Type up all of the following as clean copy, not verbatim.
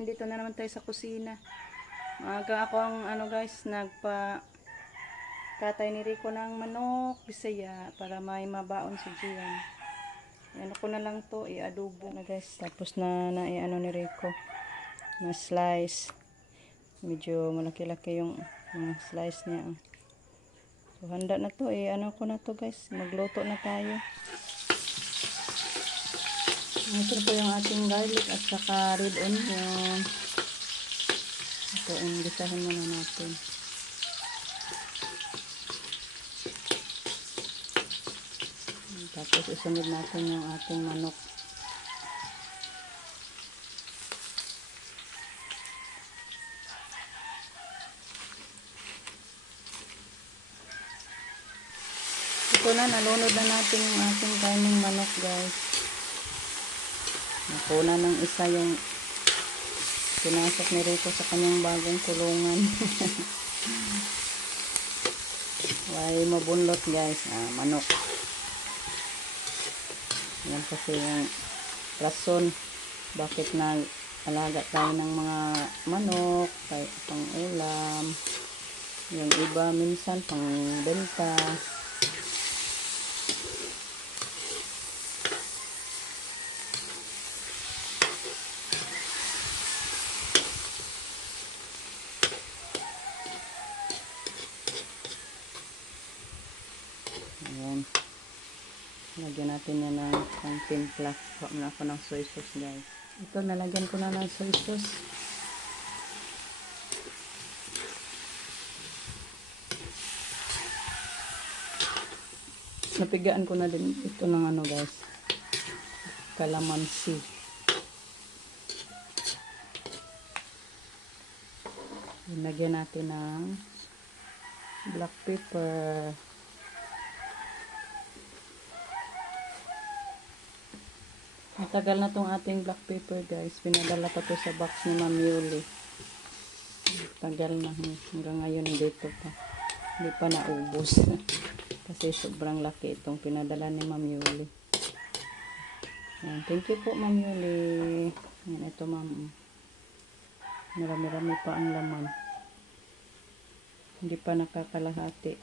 Ayan, dito na naman tayo sa kusina. Maaga ako ang guys, katay ni Rico ng manok, bisaya, para may mabaon si Gian. Ayan, ako na lang to, i-adobo na guys. Tapos na ni Rico, na slice. Medyo malaki-laki yung mga slice niya. So, handa na to, ko na to guys. Magluto na tayo. Ito po yung ating garlic at saka red onion. Ito, gisahin muna natin. Tapos isunod natin yung ating manok. Ito na, nalunod na natin yung ating kaning manok guys. Nakuna ng isa yung pinasok ni Rico sa kanyang bagong kulungan. Why mabunlot guys, manok. Yan kasi yung rason bakit nag-alaga tayo ng mga manok, pang ulam. Yung iba minsan pang benta. Ayan. Lagyan natin yan ng timpla. Kuha na ako ng soy sauce guys. Ito, nalagyan ko na ng soy sauce. Napigaan ko na din ito ng guys. Calamansi. Lagyan natin ng black pepper. Matagal na tong ating black pepper guys. Pinadala pa to sa box ni Ma'am Yuli. Tagal na hanggang ngayon dito pa. Hindi pa naubos. Kasi sobrang laki itong pinadala ni Ma'am Yuli. Ayan, thank you po Ma'am Yuli. Ayan, ito ma'am. Marami-rami pa ang laman. Hindi pa nakakalahati.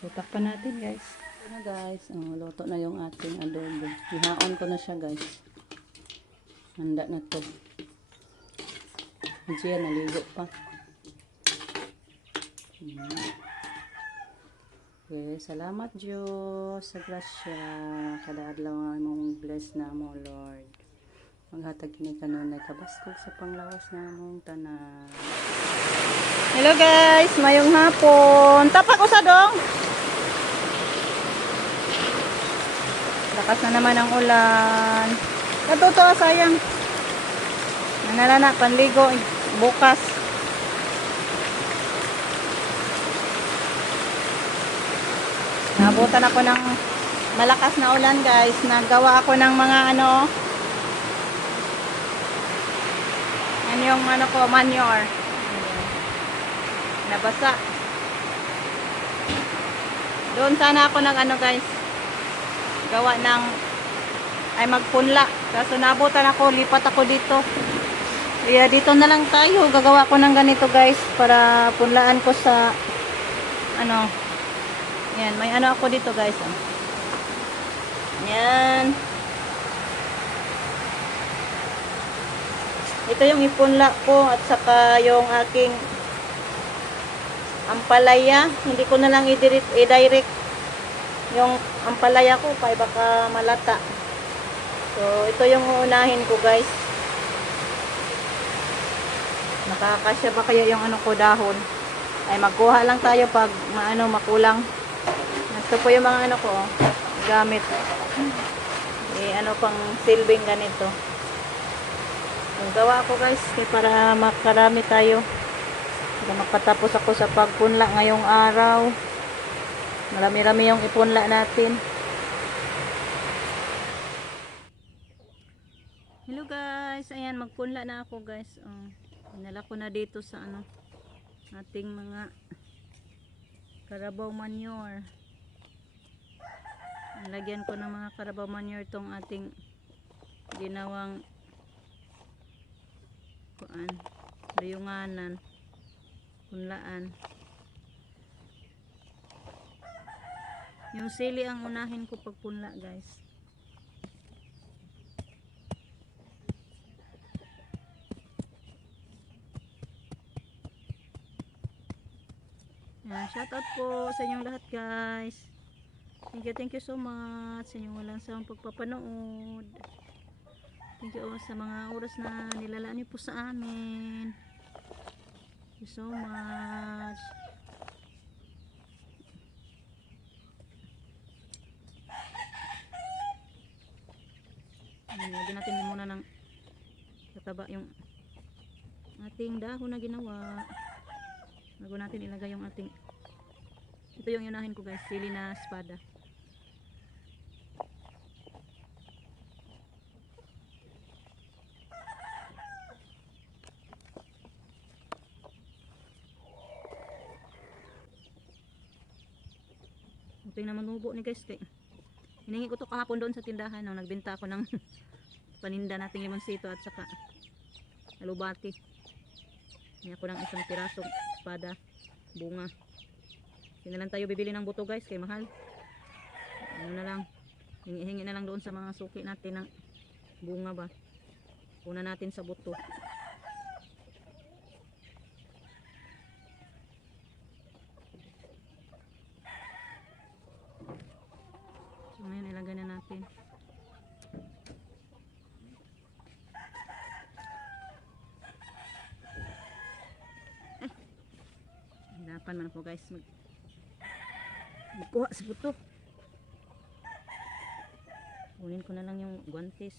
So, takpan natin guys. Ito na guys, luto na yung ating adobo. Ihaon ko na siya guys. Handa na to. Diyan, naligo pa. Okay, salamat Diyos sa grasya. Kada adlaw mong bless na mo Lord. Maghatag kini kanunay kabaskog sa panglawas namong tanan. Hello guys, mayong hapon. Tapak usa dong. Lakas na naman ang ulan. Natuto sayang. Nanalana panligo bukas. Nabutan ako ng malakas na ulan guys. Nagawa ako ng mga yan yung manure. Nabasa. Doon sana ako guys. Gawa ng magpunla. Kaso nabutan ako, lipat ako dito. Kaya dito na lang tayo. Gagawa ko ng ganito guys para punlaan ko sa yan, may ako dito guys. Yan. Ito yung ipunla ko at saka yung aking ampalaya. Hindi ko na lang i-direct yung ampalaya ko pa baka malata. So, ito yung uunahin ko guys. Nakakasya ba kaya yung ko dahon? Ay magkuha lang tayo pag makulang. Ito po yung mga ko gamit. Pang silbing ganito. Ang gawa ko guys para makarami tayo. Para makatapos ako sa pagpunla ngayong araw. Marami-rami yung ipunla natin. Hello guys, ayan magpunla na ako guys. Inala ko na dito sa ating mga Carabao manure. Lagyan ko ng mga Carabao manure tong ating ginawang kuan, dayunganan, punlaan. Yung sili ang unahin ko pag punla, guys. Shout out po sa inyong lahat, guys. Thank you so much sa inyong walang sawang pagpapanood. Thank you sa mga oras na nilalaan niyo po sa amin. Thank you so much. Lagyan natin muna ng tataba yung ating dahon na ginawa. Bago natin ilagay yung ating, ito yung unahin ko, guys, sili na espada. Ito yung namangubo ni guys, kay hiningi ko to kahapon doon sa tindahan nung nagbenta ako ng paninda nating limonsito at saka alubati. Hindi ako ng isang pirasong espada bunga. Hindi na lang tayo bibili ng buto, guys, kay mahal. Ano na lang, hingi na lang doon sa mga suki natin ng bunga ba. Una natin sa buto. So ngayon ilagay na natin. Hirapan man ako, guys, magkuha sa buto. Kunin ko na lang yung guantes.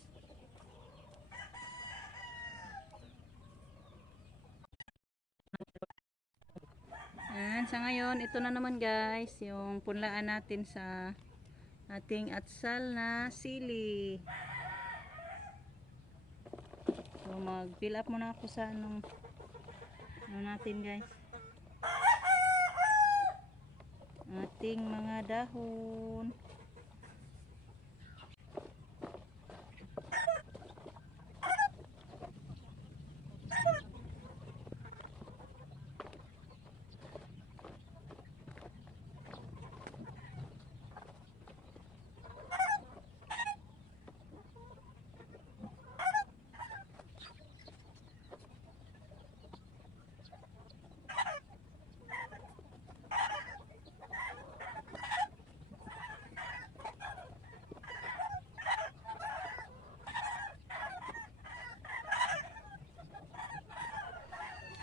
Ayan, sa ngayon ito na naman, guys, yung punlaan natin sa ating atsal na sili. So mag fill up muna ako sa ano natin, guys, ating mga dahon.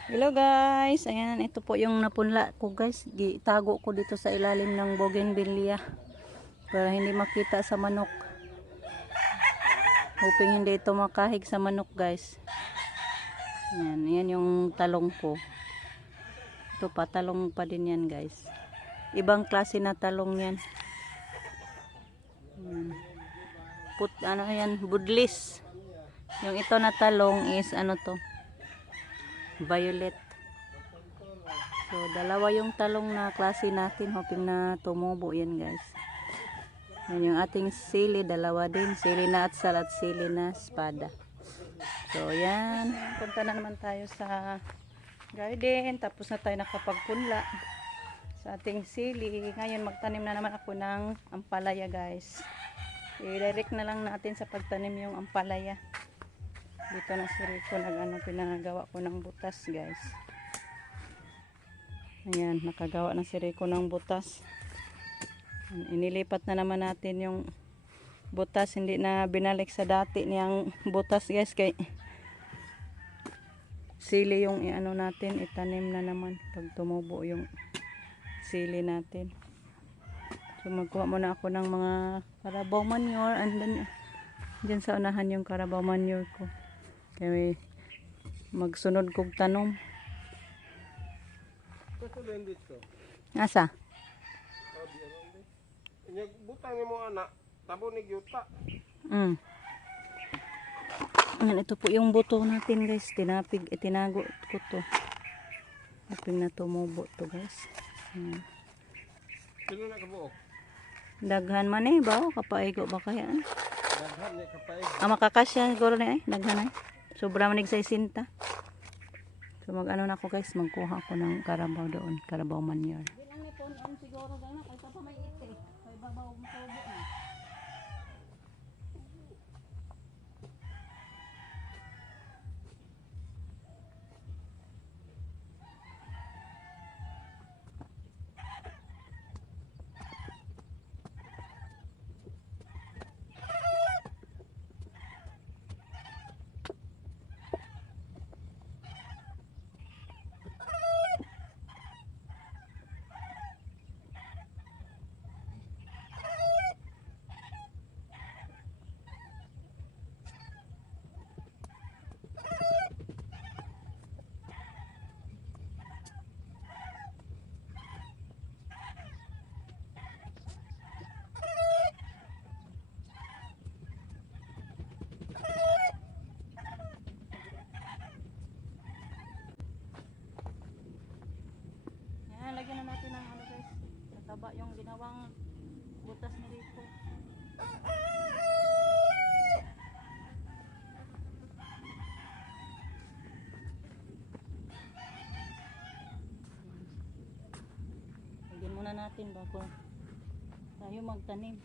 Hello, guys, ayan, ito po yung napunla ko, guys. Itago ko dito sa ilalim ng bougainvillea para hindi makita sa manok. Hoping hindi ito makahig sa manok, guys. Ayan, yan yung talong ko. Ito pa, talong pa din yan, guys. Ibang klase na talong yan. Ano yan, budlis. Yung ito na talong is ano to, violet. So dalawa yung talong na klase natin, hoping na tumubo yan, guys. Yan yung ating sili, dalawa din, sili na atsal at sili na espada. So yan, punta na naman tayo sa garden, tapos na tayo nakapagpunla sa ating sili. Ngayon magtanim na naman ako ng ampalaya, guys. I-direct na lang natin sa pagtanim yung ampalaya. Dito na si Rico pinagawa ko ng butas, guys. Ayan, nakagawa na si Rico ng butas. Inilipat na naman natin yung butas, hindi na binalik sa dati niyang butas, guys, kay sili yung natin, itanim na naman pag tumubo yung sili natin. So magkuha muna ako ng mga Carabao manure, and then dyan sa unahan yung Carabao manure ko. Kaya magsunod kong tanom. Asa? Butang mo anak, tabo ni yuta. Ito po yung buto natin, guys. Tinago ko to. Hoping na tumubo to, guys. Sino na kabuok? Daghan man eh, ba? Kapaigo ba kaya? Daghan ni kapaig. Makakasya siguro na eh. Daghan eh. Sobra manig sa isinta. So mag-ano na ako guys, magkuha ako ng karabaw doon, karabaw manure. Din ang nipon-on siguro gano'n. Kaya pa may ite. Kaya babaw mo tubo na. Yan, lagyan na natin ng ano guys. Tataba yung ginawang butas ni Rico. Lagyan muna natin bago tayo magtanim.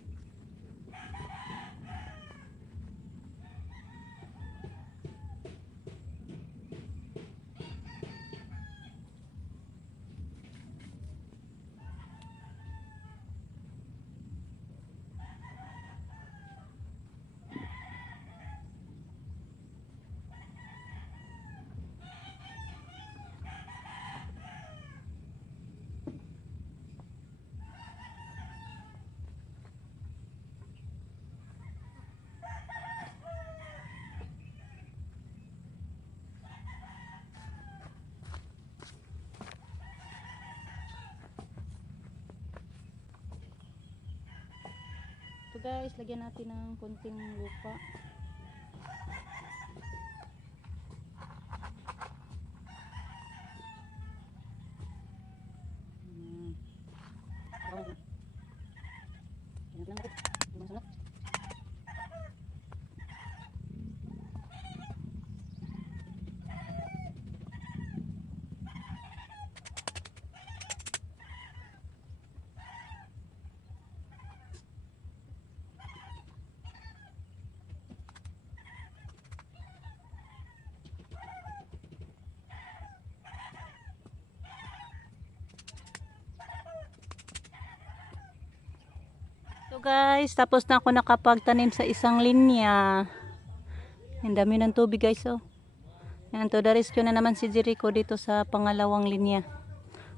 So guys, lagyan natin ng konting lupa. So guys, tapos na ako nakapagtanim sa isang linya. Ang dami ng tubig guys oh. Yan, to the rescue na naman si Jericho dito sa pangalawang linya.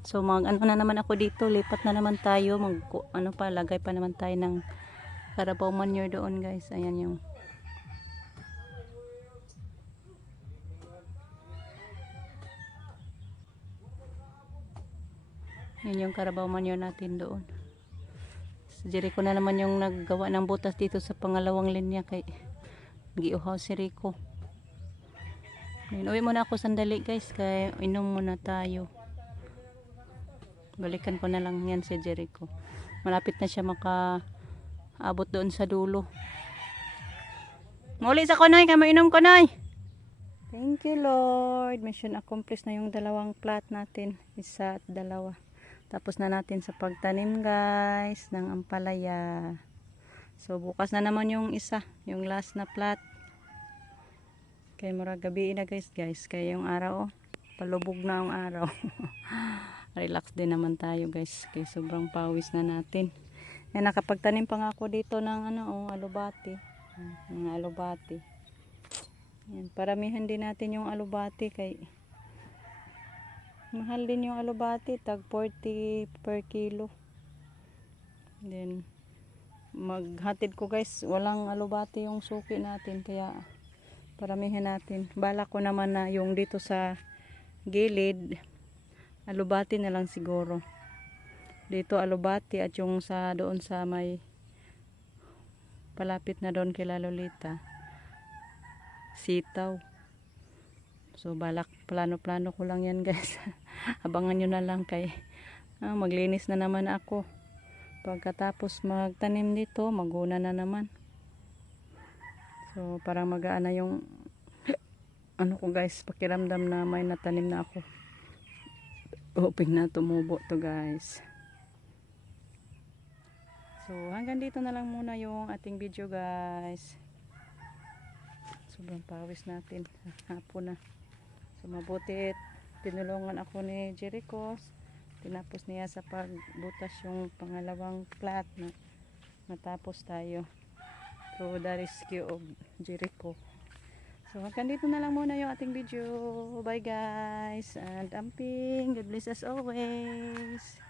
So mag ano na naman ako dito, lipat na naman tayo, mag ano pa, lagay pa naman tayo ng karabaw manure doon guys. Ayan yung yan yung karabaw manure natin doon. Si Jericho na naman yung naggawa ng butas dito sa pangalawang linya kay giuhaw si Rico. Uwi muna ako sandali guys kay inom muna tayo. Balikan ko na lang yan si Jericho. Malapit na siya makaabot doon sa dulo. Muli sa kunoy, kaya mainom kunoy. Thank you Lord. Mission accomplished na yung dalawang plat natin. Isa at dalawa. Tapos na natin sa pagtanim guys ng ampalaya. So bukas na naman yung isa, yung last na plat. Kaya mura gabi na guys. Kaya yung araw, palubog na ang araw. Relax din naman tayo guys. Kaya sobrang pawis na natin. Kaya nakapagtanim pa nga ako dito ng alubati. Mga alubati. Yan, paramihan din natin yung alubati kay mahal din yung alubati, tag 40 per kilo. Then maghatid ko guys, walang alubati yung suki natin kaya paramihan natin. Bala ko naman na yung dito sa gilid alubati na lang siguro. Dito alubati at yung sa doon sa may palapit na doon kay Lolita sitaw. So balak plano-plano ko lang yan guys. Abangan nyo na lang kay maglinis na naman ako. Pagkatapos magtanim dito, maguna na naman. So parang magaan na yung ano ko guys, pakiramdam na may natanim na ako. Hoping na tumubo to guys. So hanggang dito na lang muna yung ating video guys. Sobrang pawis natin. Hapon na. So mabuti tinulungan ako ni Jericho. Tinapos niya sa pagbutas yung pangalawang plat na natapos tayo. Through the rescue of Jericho. So hanggang dito na lang muna yung ating video. Bye guys. And amping. God bless as always.